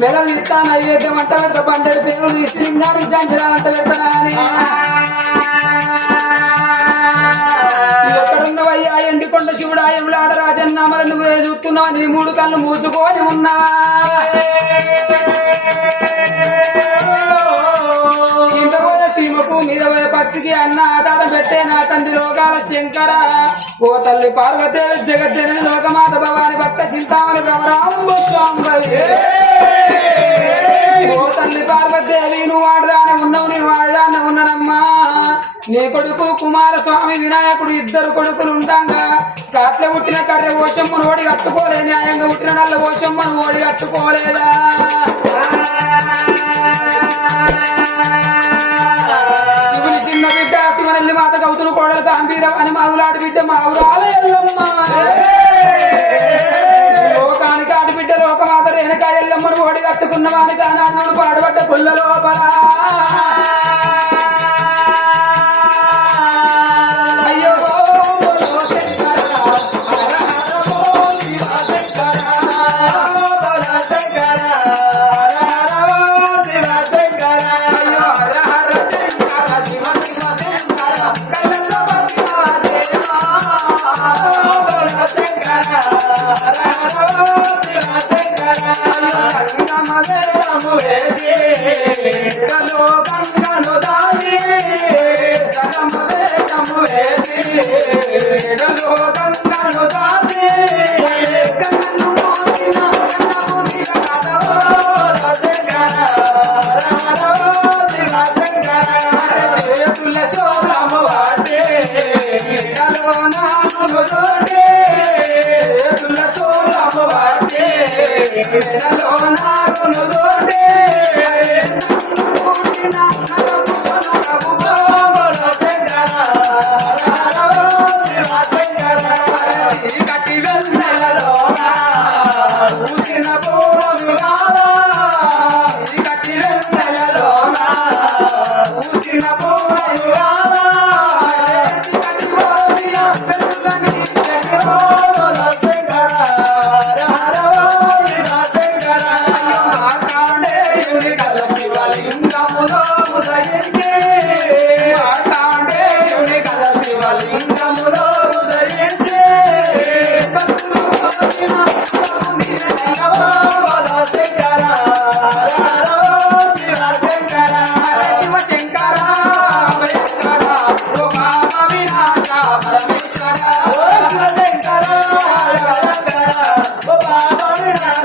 మెదడు ఇస్తాను నైవేద్యం అంట పెడతా పంటడు పేరు తీసి లింగానికి సంచరాలంట పెడతా అని ఎక్కడున్నవయ్యా? ఎండికొండ శివుడు ఆయములాడ రాజన్న మరి నువ్వే చూస్తున్నావు? నీ మూడు కళ్ళు మూసుకొని ఉన్నావా సీమకు మీద పక్షికి అన్న ఆధారం పెట్టే నా తండ్రి లోకాల శంకర. ఓ తల్లి పార్వతేవి జగజ్జనని లోకమాత భవాని భక్త చింతామణి భ్రమరాంబు శాంబవి తల్లి పార్వతీదేవి నువ్వు ఆడదానే ఉన్నావు నేను ఆడదానే ఉన్నానమ్మా. నీ కొడుకు కుమారస్వామి వినాయకుడు ఇద్దరు కొడుకులు ఉంటాగా. కట్ల పుట్టిన కర్ర ఓషమ్మను ఓడి కట్టుకోలే న్యాయంగా పుట్టిన నల్ల ఓషమ్మను ఓడి కట్టుకోలేదా? శివుని చిన్న బిడ్డ శివనల్లి మాత గౌతులు కోడలు తాంబీరం అని మాదులాడు బిడ్డ మావురాలే పుల్లలో బలా బాబా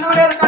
Manuel Cano.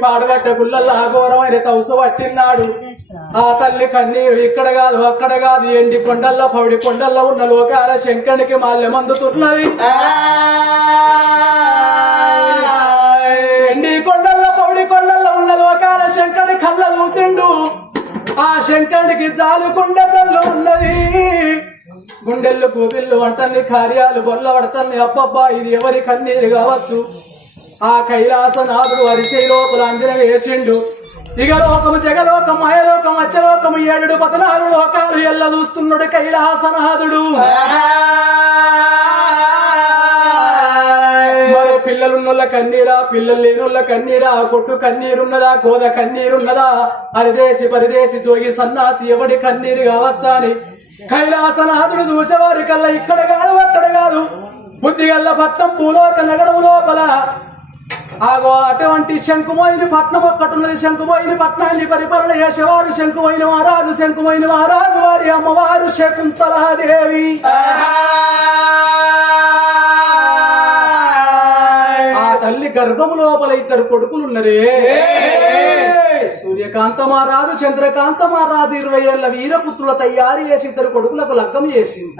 పాడగట్ట గుళ్ళల్లో ఘోరమైన తౌసు పట్టినాడు ఆ తల్లి కన్నీరు ఇక్కడ కాదు అక్కడ కాదు. ఎండి కొండల్లో పౌడి కొండల్లో ఉన్న లోకాల శంకరునికి మాల్యం అందుతున్నది ఎండి కొండల్లో పౌడి కొండల్లో ఉన్న లోకాల శంకరుడి కళ్ళ చూసిండు ఆ శంకరుడికి జాలుకుండ జల్లు ఉన్నది. గుండెళ్ళు గోపిల్లు వంటన్ని కార్యాలు బొల్ల పడతాన్ని అబ్బబ్బా ఇది ఎవరి కన్నీరు కావచ్చు? ఆ కైలాసనాథుడు అరిసే లోపల అంజన వేసిండు. ఇక లోకము జగలోకం అయలోకం అచ్చలోకము ఏడు పదనారు లోకాలు ఎల్ల చూస్తున్నాడు కైలాసనాథుడు. మరి పిల్లలున్నోళ్ళ కన్నీరా పిల్లలు లేనుళ్ళ కన్నీరా కొట్టు కన్నీరున్నదా కోద కన్నీరున్నదా? అరిదేసి పరిదేశి జోగి సన్నాసి ఎవడి కన్నీరు కావచ్చా అని. కైలాసనాథుడు చూసేవారి కల్లా ఇక్కడ కాదు అక్కడ కాదు. బుద్ధిగల్ల పట్నం భూలోక నగరం లోపల ఆగో అటువంటి శంకుమోయిని పట్నం ఒక్కటున్నది శంకుమోయిని పట్నాన్ని పరిపాలన చేసేవారు శంకుమైన మహారాజు శంకుమైన మహారాజు వారి అమ్మవారు శకుంతలాదేవి. ఆ తల్లి గర్భము లోపల ఇద్దరు కొడుకులున్నరే. సూర్యకాంత మహారాజు చంద్రకాంత మహారాజు ఇరవై ఏళ్ళ వీరపుత్రుల తయారు చేసి ఇద్దరు కొడుకులకు లగ్గం చేసింది.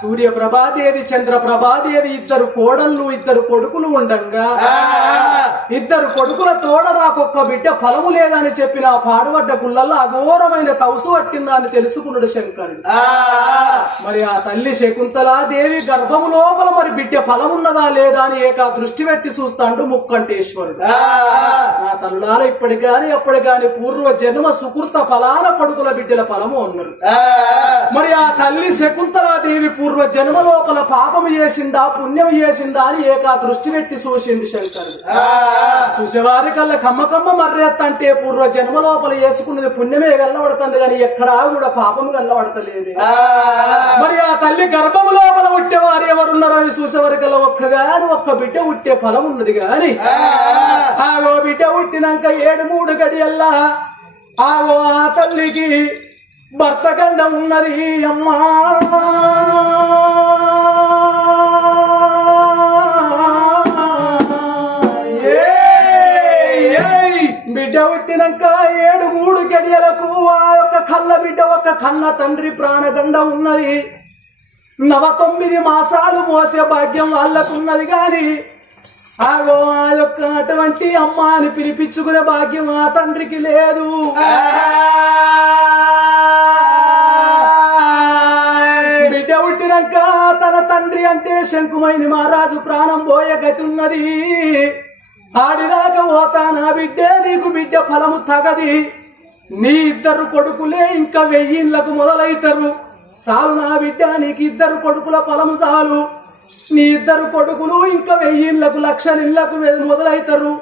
సూర్య ప్రభాదేవి చంద్ర ప్రభాదేవి ఇద్దరు కోడళ్ళు ఇద్దరు కొడుకులు ఉండంగా ఇద్దరు కొడుకుల తోడ నాకొక్క బిడ్డ ఫలము లేదని చెప్పిన ఆ పాడుబడ్డ గుళ్ళల్లో అఘోరమైన తౌసు పట్టిందా అని తెలుసుకున్నాడు శంకరుడు. మరి ఆ తల్లి శకుంతలాదేవి గర్భము లోపల మరి బిడ్డ ఫలమున్నదా లేదా అని ఏకా దృష్టి పెట్టి చూస్తాండు ముక్కంటేశ్వరుడు. నా తల్లాల ఇప్పటి గాని అప్పటి గాని పూర్వ జన్మ సుకృత ఫలాన కొడుకుల బిడ్డల ఫలము ఉన్నారు మరి ఆ తల్లి శకుంతలాదేవి పూర్వ జన్మ లోపల పాపం చేసిందా పుణ్యం చేసిందా అని ఏకా దృష్టి పెట్టి చూసిండు శంకరుడు చూసేవారి కల్లా కమ్మ కమ్మ మర్రెత్తంటే పూర్వ జన్మ లోపల వేసుకున్నది పుణ్యమే గల్లబడుతుంది కానీ ఎక్కడా కూడా పాపం గల్లబడతలేదు. మరి ఆ తల్లి గర్భము లోపల పుట్టేవారు ఎవరున్నారో అని చూసేవారికల్లా ఒక్కగాని ఒక్క బిడ్డ పుట్టే ఫలం ఉన్నది గాని ఆగో బిడ్డ పుట్టినాక ఏడు మూడు గడియల్లా. ఆగో ఆ తల్లికి భర్త గండ ఉన్నది అమ్మా. బిడ్డ పుట్టినాక ఏడు మూడు గడియలకు ఆ యొక్క కళ్ళ బిడ్డ ఒక కన్న తండ్రి ప్రాణగండ ఉన్నది. నవ తొమ్మిది మాసాలు మోసే భాగ్యం వాళ్ళకున్నది కానీ ఆగో ఆ యొక్క అటువంటి అమ్మ అని పిలిపించుకునే భాగ్యం ఆ తండ్రికి లేదు. బిడ్డ పుట్టినాక తన తండ్రి అంటే శంకుమైని మహారాజు ప్రాణం పోయే గతి ఉన్నది ఆడినాక పోతా నా బిడ్డే నీకు బిడ్డ ఫలము తగది. నీ ఇద్దరు కొడుకులే ఇంకా వెయ్యిళ్ళకు మొదలైతారు. సాలు నా బిడ్డ నీకు ఇద్దరు కొడుకుల ఫలము చాలు. నీ ఇద్దరు కొడుకులు ఇంకా వెయ్యిళ్ళకు లక్షలిళ్ళకు మొదలైతారు.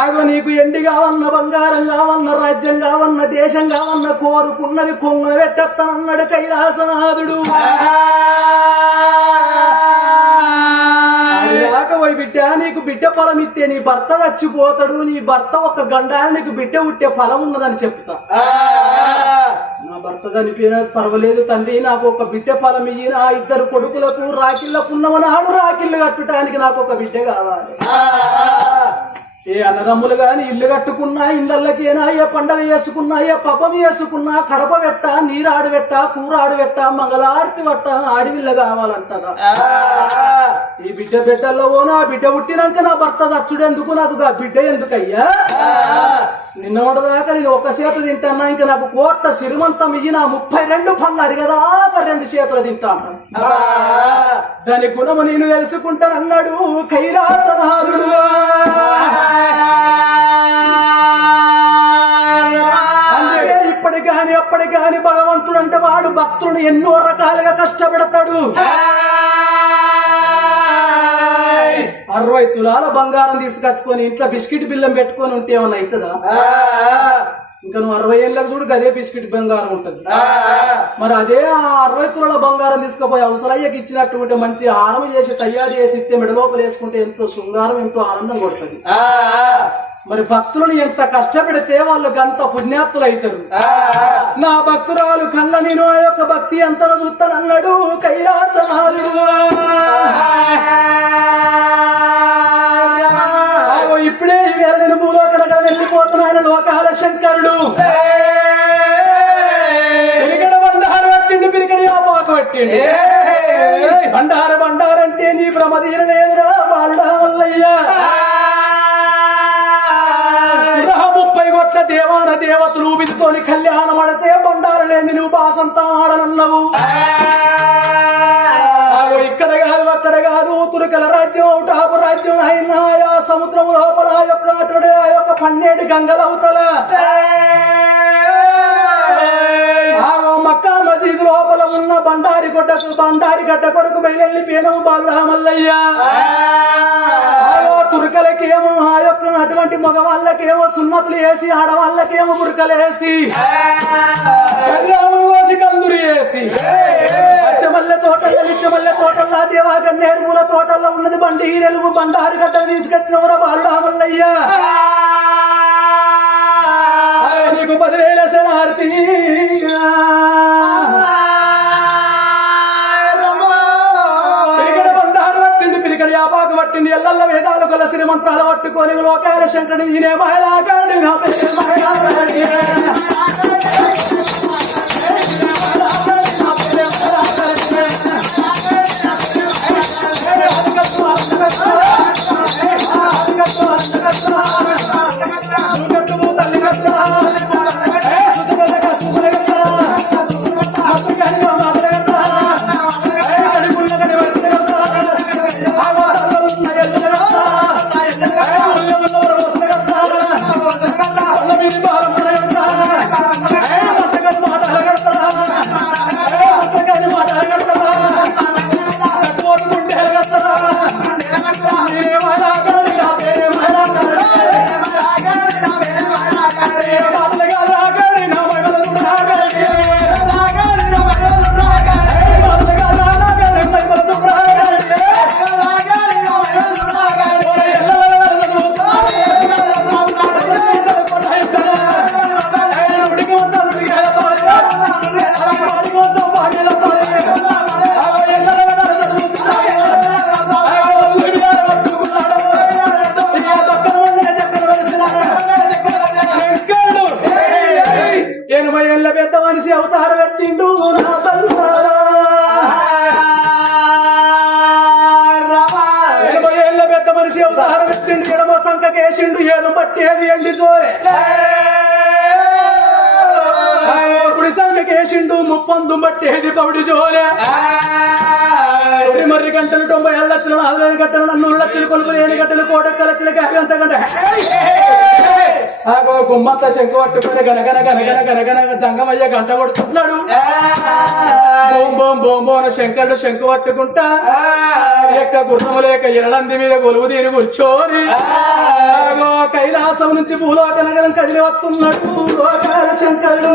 ఆగో నీకు ఎండి కావన్న బంగారం కావన్న రాజ్యం కావన్న దేశం కావన్న కోరుకున్నది కొంగ పెట్టేస్తానన్నాడు కైలాసనాథుడు. రాక పోయి బిడ్డ నీకు బిడ్డ ఫలం ఇస్తే నీ భర్త చచ్చిపోతాడు నీ భర్త ఒక గండాన్ని నీకు బిడ్డ ఉట్టే ఫలం ఉన్నదని చెప్తా. భర్త చనిపోయినా పర్వాలేదు తండ్రి నాకు ఒక బిడ్డ ఫలం ఇయ్యి నా ఇద్దరు కొడుకులకు రాకిళ్ళ పున్నమనాడు రాకిళ్ళు కట్టడానికి నాకు ఒక బిడ్డ కావాలి. ఏ అన్నదమ్ములు గాని ఇల్లు కట్టుకున్నా ఇళ్ళకేనా ఏ పండగ చేసుకున్నా ఏ పపం చేసుకున్నా కడప పెట్ట నీరాడు పెట్ట కూరాడు పెట్ట మంగళారతి పట్ట ఆడివిల్ల కావాలంటదా? ఈ బిడ్డ బిడ్డల్లో నా బిడ్డ పుట్టినాక నా భర్త చచ్చుడు ఎందుకు నాకు బిడ్డ ఎందుకయ్యా? నిన్న మొదదాకా నేను ఒక చేత తింటానా? ఇంకా నాకు కోట్ల సిరిమంతం ఇయ్యి నా ముప్పై రెండు పనులు అరిగదాకా రెండు చేతులు తింటాను దాని గుణము నేను అందుకే ఇప్పటి గాని అప్పటి గాని భగవంతుడు అంటే వాడు భక్తులను ఎన్నో రకాలుగా కష్టపెడతాడు. అరవై తులాల బంగారం తీసుకొచ్చుకొని ఇంట్లో బిస్కెట్ బిల్లం పెట్టుకొని ఉంటే ఏమన్నా అవుతుందా? ఇంకా నువ్వు అరవై ఏళ్ళకి చూడు గదే బిస్కెట్ బంగారం ఉంటది. మరి అదే ఆ అరవై తులాల బంగారం తీసుకుపోయి అవసరయ్యకి ఇచ్చినట్టు ఉంటే మంచి ఆరం చేసి తయారు చేసి ఇస్తే మెడలోపల వేసుకుంటే ఎంతో శృంగారం ఎంతో ఆనందం కొడుతుంది. మరి భక్తులను ఎంత కష్టపెడితే వాళ్ళు గంత పుణ్యాత్తులు అవుతారు. నా భక్తురాలు కళ్ళ నేను ఆ యొక్క భక్తి అంతర చూస్తానన్నాడు కైలాసనాథుడు శంకరుడు పిరికడ బండారు పట్టిండు పిరికడి ఆపాకు పట్టిండు బండారు బండారంటే నీ భ్రమదీర లేదురా బాలుడా వల్లయ్యా. ముప్పై దేవాన దేవతలు విధితోని కళ్యాణం ఆడితే బండారు లేని నువ్వు బాసంతా ఆడనన్నావు. ఇక్కడ కాదు అక్కడ కాదు తురకల రాజ్యం ఔటాపు రాజ్యం అయినా ఆ సముద్రం లోపల యొక్క పన్నెండు గంగలవుతల మక్కా మసీదు లోపల ఉన్న బండారి గొడ్డకు బండారి గడ్డ కొరకు బయలుల్లి పేనము బాలరామల్లయ్య. తురకలకేమో ఆ యొక్క అటువంటి మగవాళ్ళకేమో సున్నతులు వేసి ఆడవాళ్ళకేమో బురకలు వేసి కోసి కందురు వేసి అచ్చమల్లె తోటల్లో నిచ్చమల్లె తోటల్లో దేవా గన్నేరు పూల తోటల్లో ఉన్నది బండి ఈరెలుగు బండారు గడ్డ తీసుకొచ్చిన బాలుడామల్లయ్య నీకు పదివేల శనార్థి పిరికడ బండారు పట్టింది ఎల్లల్ల వేదాలు కొల శ్రీ మంత్రాలు పట్టుకొని లోకాల శంకరుడు ఈయనే మహిళాకారుడు నా పేరు కేసిండు ఏదో బట్టి ఏది ఎండి జోరే కుడి సంఖ కేసిండు ముప్పందు బట్టి ఏది పౌడి జోరే? మర్రి గంటలు తొంభై ఏళ్ళ లక్షలు నాలుగు గంటలు నన్ను లక్షలు కొలుపు లేని గంటలు కోటక్క లక్షలకి అవి అంత గంట? ఆగో గుమ్మంత శంకు పట్టుకుని గనగన గనగన గనగన జంగమయ్య గంట కొడుతున్నాడు. బోం బోం బోం బోన శంకరుడు శంకు పట్టుకుంటా. యొక్క గుర్రము లేక ఎరడంది మీద గొలువు తీరి కూర్చోని. కైలాసం నుంచి భూలోక నగరం కదిలి వస్తున్నాడు లోకాల శంకరుడు.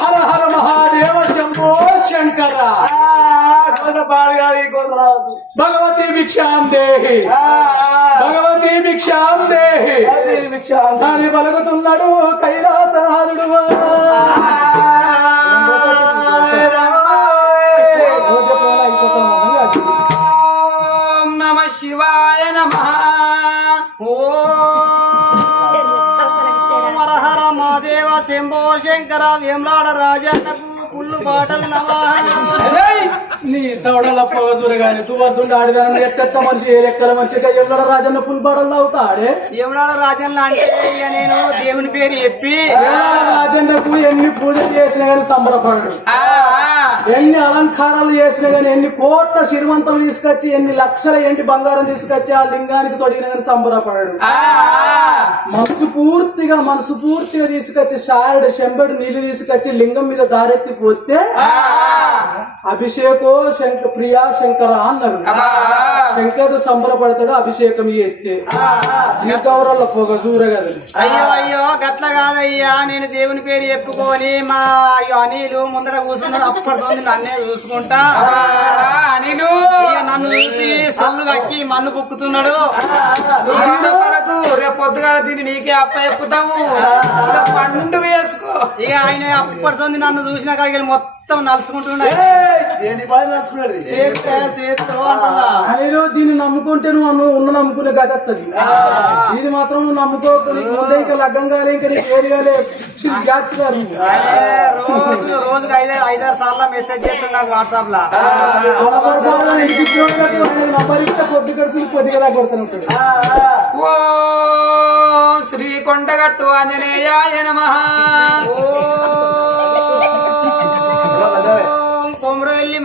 హర హర మహాదేవ శంభో శంకర. భగవతి భిక్షాం దేహి. భగవతి భిక్షాం దేహి. అని పలుకుతున్నాడు కైలాసనాథుడు. శంభో శంకర వేమలాడ రాజన్నకు పుల్లు పాటలు నమ. నీ దవడల పొగ చూడగాని తువ్వద్దుండి ఆడిదాన్ని ఎక్కడ మనిషి ఏ లెక్కల మంచిగా ఎక్కడ రాజన్న పులిబడల్లో అవుతాడే ఎవడాల రాజన్ల అంటే ఇక నేను దేవుని పేరు చెప్పి. రాజన్నకు ఎన్ని పూజలు చేసినా గానీ సంబరపడడు. ఎన్ని అలంకారాలు చేసినా గానీ ఎన్ని కోట్ల శ్రీమంతం తీసుకొచ్చి ఎన్ని లక్షల ఎంటి బంగారం తీసుకొచ్చి ఆ లింగానికి తొడిగిన గానీ సంబరపడడు. మనసు పూర్తిగా మనసు పూర్తిగా తీసుకొచ్చి షారుడు శంబడు నీళ్ళు తీసుకొచ్చి లింగం మీద దారెత్తి పోతే అభిషేకో శంక ప్రియా శంకర అన్నారు. శంకరుడు సంబరపడతాడు అభిషేకం ఎత్తే ఈ గౌరవ పొగ చూరగదు అయ్యో అయ్యో గట్ల కాదయ్యా నేను దేవుని పేరు చెప్పుకొని మా అయ్యో అనిలు ముందర కూర్చున్నాడు అప్పటి నన్నే చూసుకుంటా. అనిలు. నన్ను చూసి సల్లు కక్కి మన్ను వరకు రేపు పొద్దుగాల దీన్ని నీకే అప్ప చెప్పుతాము. ఇక పండుగ చేసుకో. ఇక ఆయన అప్పటి నన్ను చూసిన కాడికి మొత్తం నలుసుకుంటున్నాడు దీన్ని నమ్ముకుంటే నువ్వు ఉన్న నమ్ముకునే గదత్తది ఇది మాత్రం నువ్వు నమ్ముకోక నీకు ముందే ఇంకా లగ్గం కాలే ఇంకా నీకు ఏది కాలే రోజు ఐదు ఐదారు సార్లు మెసేజ్ చేస్తున్నాడు వాట్సాప్ లా. నంబర్ ఇస్తే పొద్దు గడిచి కొద్దిగా కొడుతుంటాడు ఓ శ్రీ కొండగట్టు ఆంజనేయాయ నమః. కొమరవెల్లి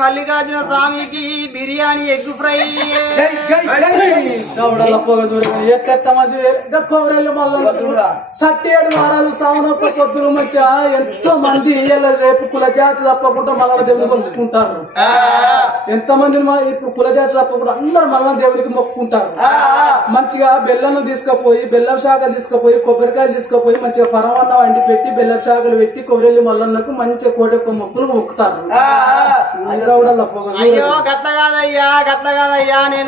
మల్లికార్జున స్వామికి బిర్యానీ ఎగ్ ఫ్రై. సట్టేడు వారాలు సావనొక్క పొద్దులు మధ్య ఎంతో మంది రేపు కుల జాతి తప్పకుండా మళ్ళా దేవుని కొలుసుకుంటారు. ఎంత మంది ఇప్పుడు కుల జాతి తప్పకుండా అందరు మళ్ళా దేవునికి మొక్కుకుంటారు. మంచిగా బెల్లం తీసుకుపోయి బెల్లం శాఖలు తీసుకుపోయి కొబ్బరికాయలు తీసుకుపోయి మంచిగా పరమన్న వండి పెట్టి బెల్లం శాఖలు పెట్టి కొబ్బరి మల్లన్నకు మంచిగా కోటెక్క మొక్కులు మొక్కుతారు. అయ్యో గట్ల కాదయ్యా గట్ల కాదయ్యా నేను